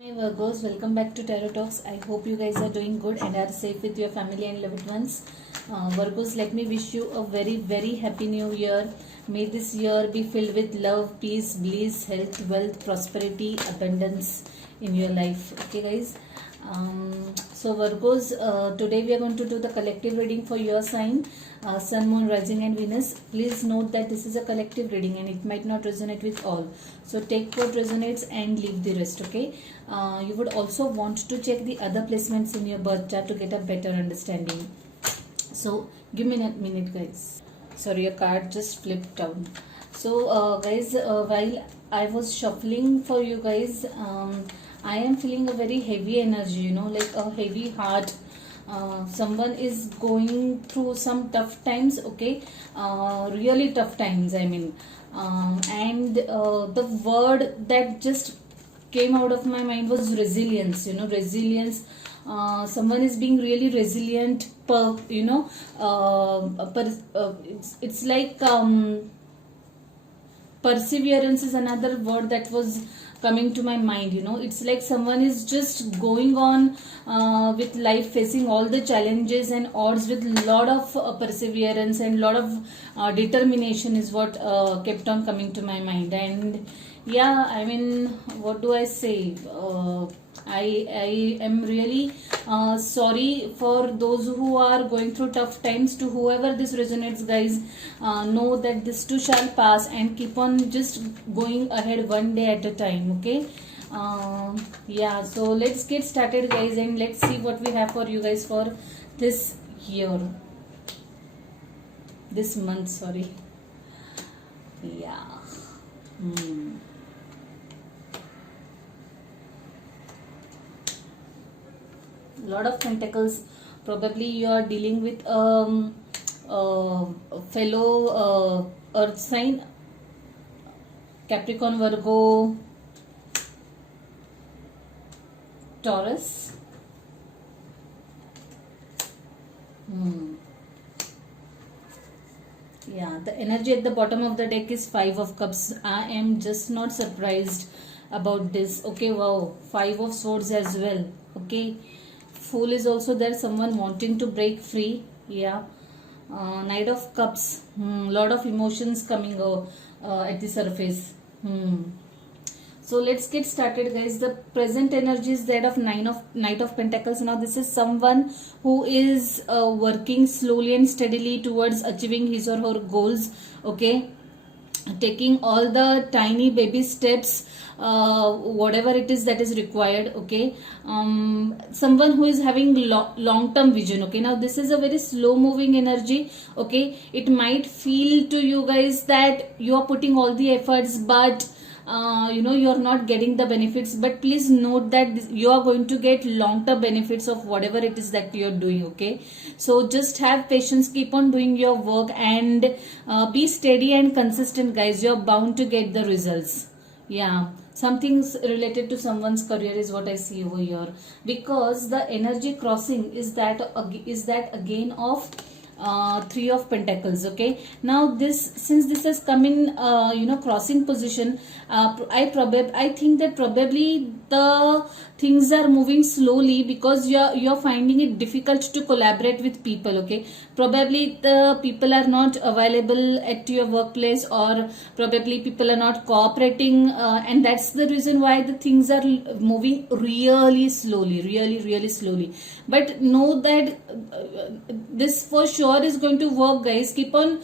Hey Virgos, welcome back to Tarot Talks. I hope you guys are doing good and are safe with your family and loved ones. Virgos, let me wish you a very happy new year. May this year be filled with love, peace, bliss, health, wealth, prosperity, abundance in your life. Okay, guys. So Virgos, today we are going to do the collective reading for your sign, Sun, Moon, Rising and Venus. Please note that this is a collective reading and it might not resonate with all. So take what resonates and leave the rest, okay? You would also want to check the other placements in your birth chart to get a better understanding. So give me a minute, guys. Sorry, a card just flipped down. So guys, while I was shuffling for you guys, I am feeling a very heavy energy, like a heavy heart. Someone is going through some tough times, okay? Really tough times, I mean. And the word that just came out of my mind was resilience, resilience. Someone is being really resilient, it's like perseverance is another word that was coming to my mind. It's like someone is just going on with life, facing all the challenges and odds with a lot of perseverance and lot of determination is what kept on coming to my mind. And yeah, I mean, what do I say? I am really sorry for those who are going through tough times. To whoever this resonates, guys, know that this too shall pass and keep on just going ahead one day at a time, okay? Yeah, so let's get started, guys, and let's see what we have for you guys for this year, this month, sorry. Yeah. Lot of pentacles. Probably you are dealing with a fellow earth sign, Capricorn, Virgo, Taurus. Yeah, the energy at the bottom of the deck is Five of Cups. I am just not surprised about this. Okay, wow, Five of Swords as well. Okay, Fool is also there, someone wanting to break free. Yeah. Knight of Cups, lot of emotions coming at the surface. So let's get started, guys. The present energy is that of Knight of Pentacles. Now this is someone who is working slowly and steadily towards achieving his or her goals, okay? Taking all the tiny baby steps, whatever it is that is required, okay? Someone who is having long-term vision, okay? Now this is a very slow moving energy, okay? It might feel to you guys that you are putting all the efforts, but you are not getting the benefits. But please note that you are going to get long-term benefits of whatever it is that you are doing, okay? So just have patience, keep on doing your work, and be steady and consistent, guys. You are bound to get the results. Yeah, something's related to someone's career is what I see over here, because the energy crossing is that again of Three of Pentacles, okay? Now since this has come in crossing position, I think that probably the things are moving slowly because you're finding it difficult to collaborate with people, okay? Probably the people are not available at your workplace, or probably people are not cooperating, and that's the reason why the things are moving really slowly, really slowly. But know that this for sure is going to work, guys. Keep on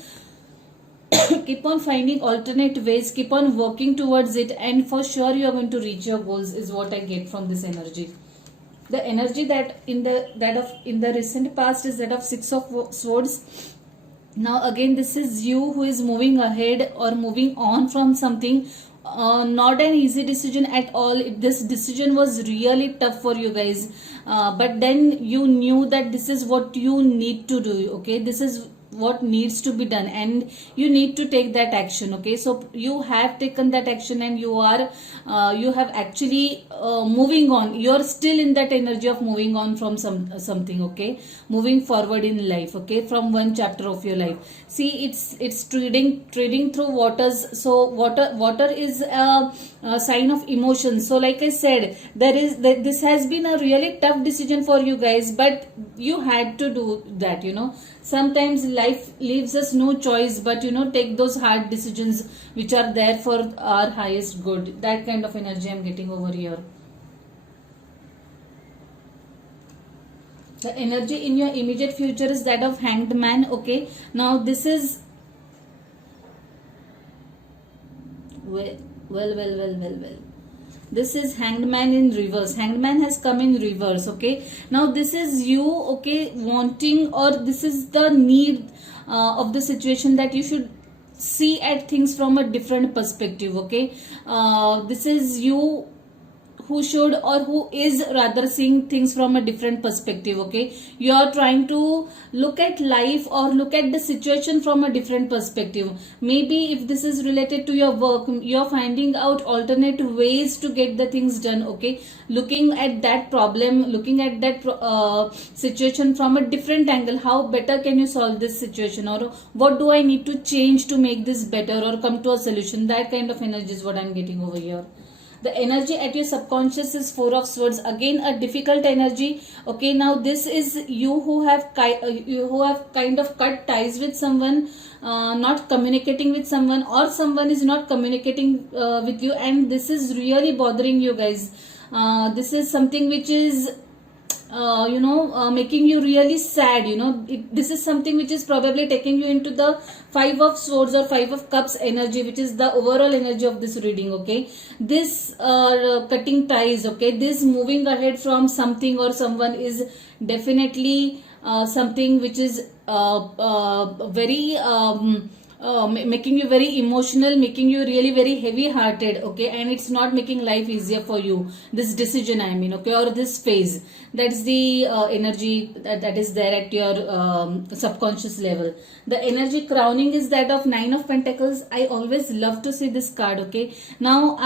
keep on finding alternate ways, keep on working towards it, and for sure you are going to reach your goals is what I get from this energy. The energy that in the recent past is that of Six of Swords. Now again, this is you who is moving ahead or moving on from something. Not an easy decision at all. This decision was really tough for you guys, but then you knew that this is what you need to do, okay? This is what needs to be done, and you need to take that action, okay? So you have taken that action, and you have actually moving on. You're still in that energy of moving on from something, okay? Moving forward in life, okay? From one chapter of your life. See, it's trading through waters. So water is sign of emotions. So like I said, this has been a really tough decision for you guys, but you had to do that, sometimes life leaves us no choice but take those hard decisions which are there for our highest good. That kind of energy I'm getting over here. The energy in your immediate future is that of Hanged Man. Okay, now this is well. This is Hanged Man in reverse. Hanged Man has come in reverse. Okay, now this is you, okay, wanting, or this is the need of the situation, that you should see at things from a different perspective. Okay, this is you who should, or who is rather, seeing things from a different perspective. Okay, you are trying to look at life or look at the situation from a different perspective. Maybe if this is related to your work, you are finding out alternate ways to get the things done. Okay, looking at that problem, looking at that situation from a different angle. How better can you solve this situation, or what do I need to change to make this better or come to a solution? That kind of energy is what I'm getting over here. The energy at your subconscious is Four of Swords. Again, a difficult energy. Okay, now this is you who have kind of cut ties with someone, not communicating with someone, or someone is not communicating with you, and this is really bothering you guys. This is something which is making you really sad. This is something which is probably taking you into the Five of Swords or Five of Cups energy, which is the overall energy of this reading. Okay, this cutting ties, okay, this moving ahead from something or someone is definitely something which is very making you very emotional, making you really very heavy hearted. Okay, and it's not making life easier for you, this decision, I mean, okay, or this phase. That's the energy that is there at your subconscious level. The energy crowning is that of Nine of Pentacles. I always love to see this card. Okay, now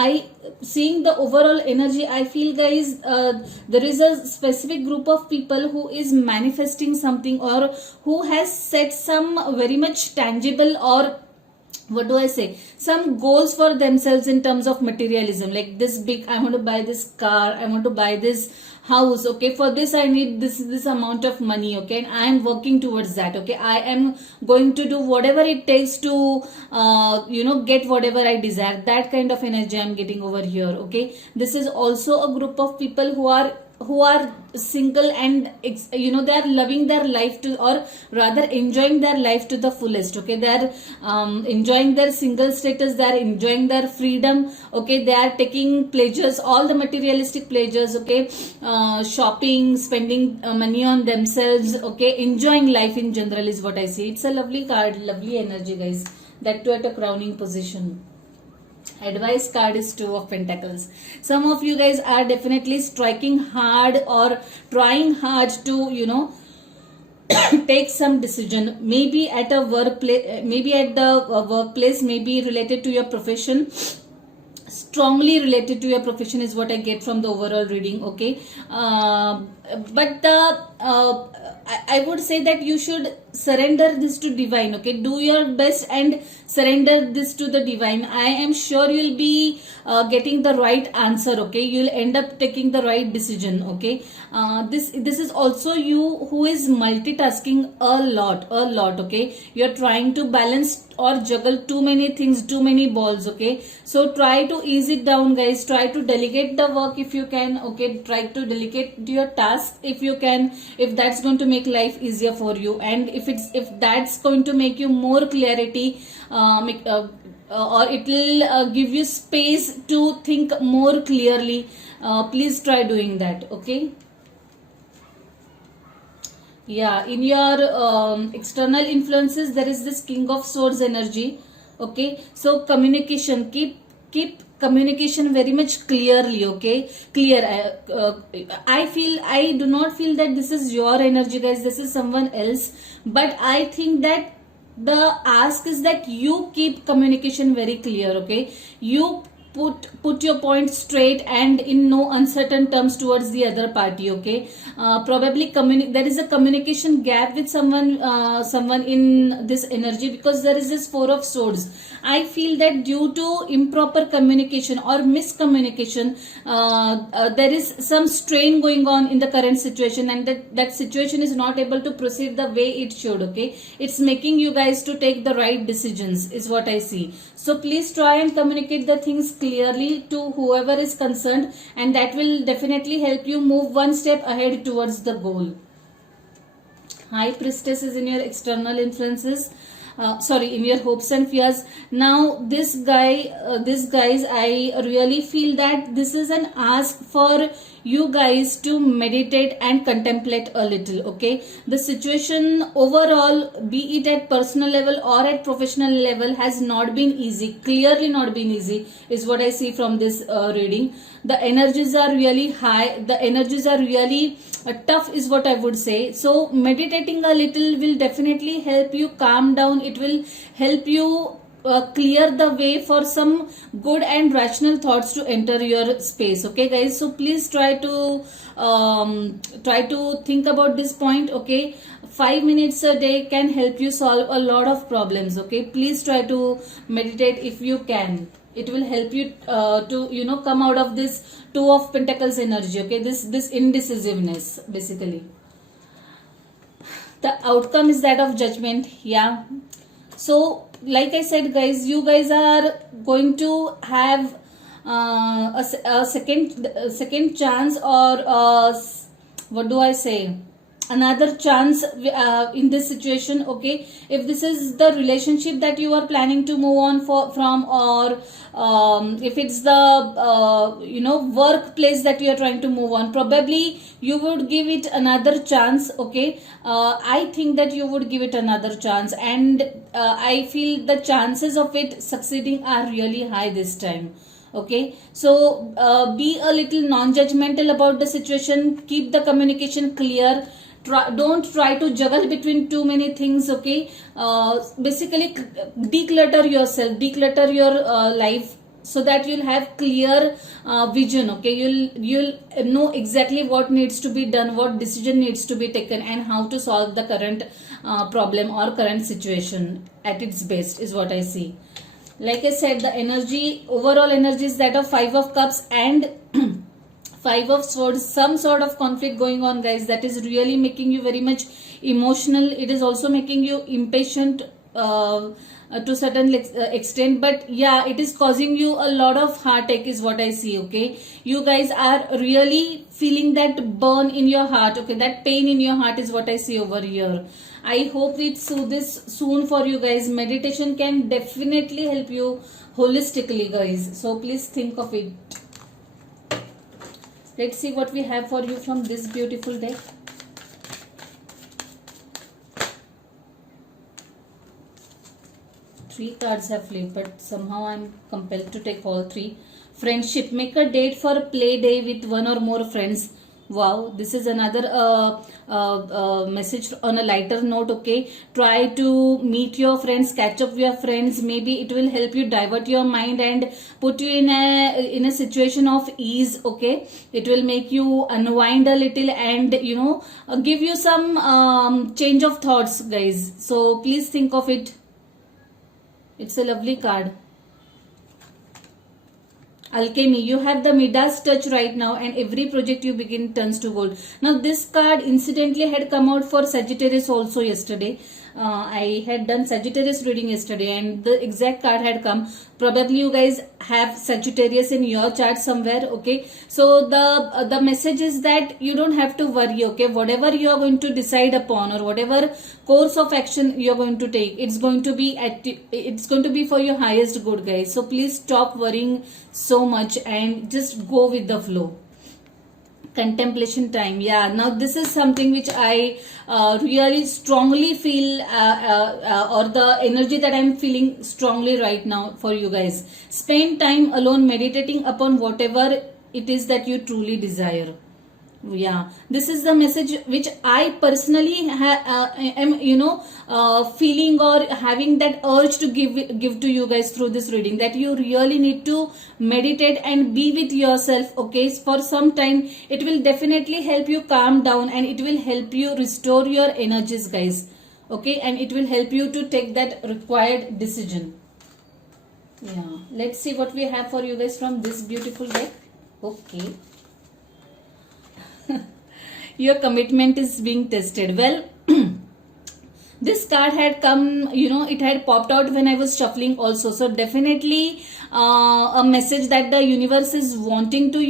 seeing the overall energy, I feel guys, there is a specific group of people who is manifesting something, or who has set some very much tangible, or what do I say, some goals for themselves in terms of materialism. Like this big, I want to buy this car, I want to buy this house. Okay, for this I need this amount of money. Okay, and I am working towards that. Okay, I am going to do whatever it takes to get whatever I desire. That kind of energy I'm getting over here. Okay, this is also a group of people who are single, and they are loving their life to, or rather enjoying their life to the fullest. Okay, they are enjoying their single status, they are enjoying their freedom. Okay, they are taking pleasures, all the materialistic pleasures. Okay, shopping, spending money on themselves. Okay, enjoying life in general is what I see. It's a lovely card, lovely energy guys, that too at a crowning position. Advice card is Two of Pentacles. Some of you guys are definitely striking hard or trying hard to take some decision, maybe at a workplace, maybe at the workplace, maybe related to your profession. Strongly related to your profession is what I get from the overall reading. Okay, but I would say that you should surrender this to divine. Okay, do your best and surrender this to the divine. I am sure you'll be getting the right answer. Okay, you'll end up taking the right decision. Okay, this is also you who is multitasking a lot. Okay, you're trying to balance or juggle too many things, too many balls. Okay, so try to ease it down guys. Try to delegate the work if you can. Okay, try to delegate your task if you can, if that's going to make life easier for you, and if that's going to make you more clarity, or it will give you space to think more clearly, please try doing that. Okay, yeah, in your external influences there is this King of Swords energy. Okay, so communication, keep communication very much clearly. Okay, clear. I do not feel that this is your energy guys, this is someone else, but I think that the ask is that you keep communication very clear. Okay, you put your point straight and in no uncertain terms towards the other party. Okay, probably there is a communication gap with someone in this energy, because there is this Four of Swords. I feel that due to improper communication or miscommunication, there is some strain going on in the current situation, and that situation is not able to proceed the way it should. Okay, it's making you guys to take the right decisions is what I see. So please try and communicate the things clearly to whoever is concerned, and that will definitely help you move one step ahead towards the goal. High Priestess is in your external influences. In your hopes and fears. Now this guys, I really feel that this is an ask for you guys to meditate and contemplate a little. Okay, the situation overall, be it at personal level or at professional level, has not been easy, clearly not been easy is what I see from this reading. The energies are really high, the energies are really tough is what I would say. So meditating a little will definitely help you calm down. It will help you clear the way for some good and rational thoughts to enter your space. Okay guys, so please try to think about this point. Okay, 5 minutes a day can help you solve a lot of problems. Okay, please try to meditate if you can. It will help you to come out of this Two of Pentacles energy. Okay, this indecisiveness. Basically the outcome is that of Judgment. Yeah, so like I said guys, you guys are going to have a second chance, or what do I say, another chance in this situation. Okay, if this is the relationship that you are planning to move on from, or if it's the workplace that you are trying to move on, probably you would give it another chance. Okay, I think that you would give it another chance, and I feel the chances of it succeeding are really high this time. Okay, so be a little non-judgmental about the situation, keep the communication clear. Don't try to juggle between too many things. Okay, basically declutter yourself, declutter your life, so that you'll have clear vision. Okay, you'll know exactly what needs to be done, what decision needs to be taken, and how to solve the current problem or current situation at its best is what I see. Like I said, the energy, overall energy is that of Five of Cups and Five of Swords. Some sort of conflict going on guys, that is really making you very much emotional. It is also making you impatient to certain extent, but yeah, it is causing you a lot of heartache is what I see. Okay, you guys are really feeling that burn in your heart. Okay, that pain in your heart is what I see over here. I hope it soothes soon for you guys. Meditation can definitely help you holistically guys, so please think of it. Let's see what we have for you from this beautiful deck. Three cards have flipped, but somehow I'm compelled to take all three. Friendship. Make a date for a play day with one or more friends. Wow, this is another message on a lighter note. Okay, try to meet your friends, catch up with your friends. Maybe it will help you divert your mind and put you in a situation of ease. Okay, it will make you unwind a little and give you some change of thoughts guys, so please think of it. It's a lovely card. Alchemy. You have the Midas touch right now, and every project you begin turns to gold. Now this card incidentally had come out for Sagittarius also yesterday. I had done Sagittarius reading yesterday, and the exact card had come. Probably you guys have Sagittarius in your chart somewhere. Okay, so the message is that you don't have to worry. Okay, whatever you are going to decide upon, or whatever course of action you are going to take, it's going to be for your highest good guys. So please stop worrying so much and just go with the flow. Contemplation time. Yeah, now this is something which I really strongly feel, or the energy that I'm feeling strongly right now for you guys. Spend time alone meditating upon whatever it is that you truly desire. Yeah, this is the message which I personally am, feeling or having that urge to give to you guys through this reading, that you really need to meditate and be with yourself. Okay, for some time it will definitely help you calm down, and it will help you restore your energies, guys. Okay, and it will help you to take that required decision. Yeah, let's see what we have for you guys from this beautiful deck. Okay. Your commitment is being tested. Well, this card had come, it had popped out when I was shuffling also. So definitely a message that the universe is wanting to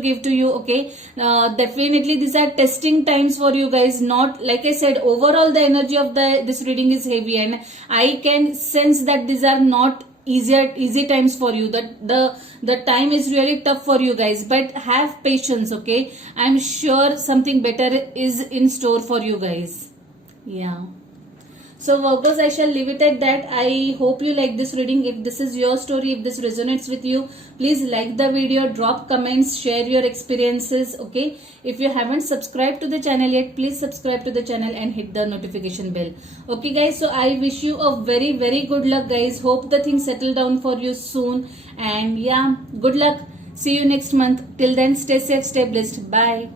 give to you. Okay, definitely these are testing times for you guys. Not, like I said, overall the energy of this reading is heavy, and I can sense that these are not easy times for you, that the time is really tough for you guys, but have patience. Okay, I'm sure something better is in store for you guys. Yeah. So Virgos, I shall leave it at that. I hope you like this reading. If this is your story, if this resonates with you, please like the video, drop comments, share your experiences. Okay, if you haven't subscribed to the channel yet, please subscribe to the channel and hit the notification bell. Okay guys, so I wish you a very good luck, guys. Hope the things settle down for you soon, and yeah, good luck. See you next month. Till then, stay safe, stay blessed. Bye.